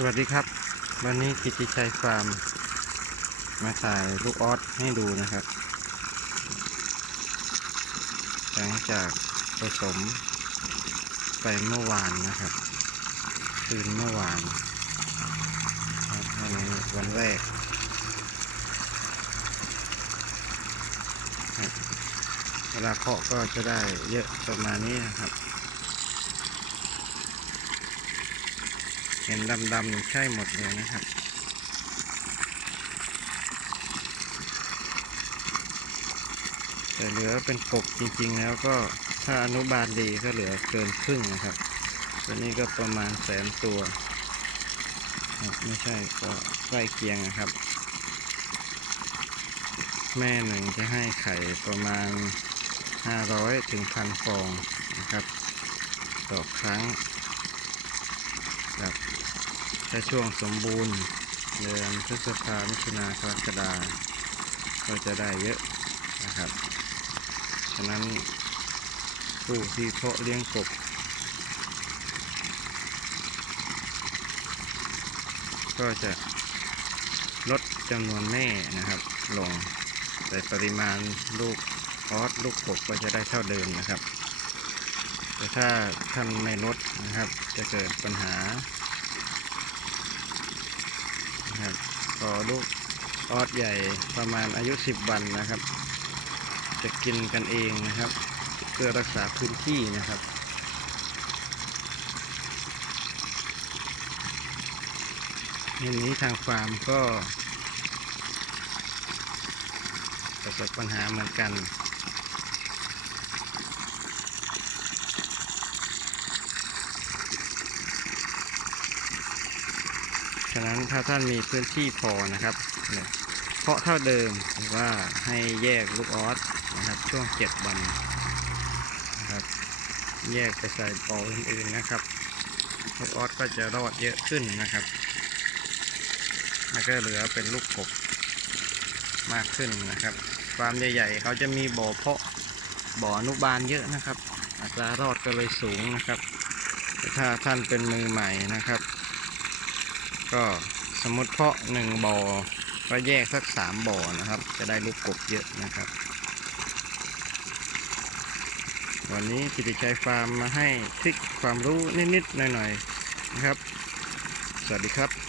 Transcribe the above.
สวัสดีครับ วันนี้กิติชัยฟาร์ม มาถ่ายลูกออสให้ดูนะครับ หลังจากผสมไปเมื่อวานนะครับ คืนเมื่อวานครับวันนี้วันแรกเวลาเคาะก็จะได้เยอะประมาณนี้นะครับ เห็นดำๆใช่หมดเลยนะครับแต่เหลือเป็นกบจริงๆแล้วก็ถ้าอนุบาลดีก็เหลือเกินครึ่งนะครับ ตัวนี้ก็ประมาณแสนตัวไม่ใช่ก็ใกล้เคียงนะครับ แม่หนึ่งจะให้ไข่ประมาณ 500ถึงพันฟองนะครับ ต่อครั้งครับ ถ้าช่วงสมบูรณ์เดือนพฤษภามิถุนากรกฎาก็จะได้เยอะนะครับ ฉะนั้นผู้ที่เพาะเลี้ยงกบก็จะลดจำนวนแม่นะครับลง แต่ปริมาณลูกออสลูกกบก็จะได้เท่าเดิมนะครับ แต่ถ้าท่านไม่ลดนะครับ จะเกิดปัญหา นะครับพอลูกออสใหญ่ประมาณอายุ 10 วันนะครับ จะกินกันเองนะครับ เพื่อรักษาพื้นที่นะครับเห็นนี้ทางฟาร์มก็ประสบปัญหาเหมือนกันะนั้นถ้าท่านมีพื้นที่พอนะครับเพาะเท่าเดิมหรือว่าให้แยกลูกออสนะครับช่วงเจ็ดวันนะครับแยกไปใส่ปออื่นๆนะครับลูกออสก็จะรอดเยอะขึ้นนะครับแล้วก็เหลือเป็นลูกกบมากขึ้นนะครับฟาร์มใหญ่ๆเขาจะมีบ่อเพาะบ่ออนุบาลเยอะนะครับอัตรารอดก็เลยสูงนะครับ ถ้าท่านเป็นมือใหม่นะครับ ก็สมมติเพาะหนึ่งบ่อก็แยกสักสามบ่อนะครับ จะได้ลูกกบเยอะนะครับ วันนี้กิติชัยฟาร์มมาให้ทริคความรู้นิดๆหน่อยๆนะครับ สวัสดีครับ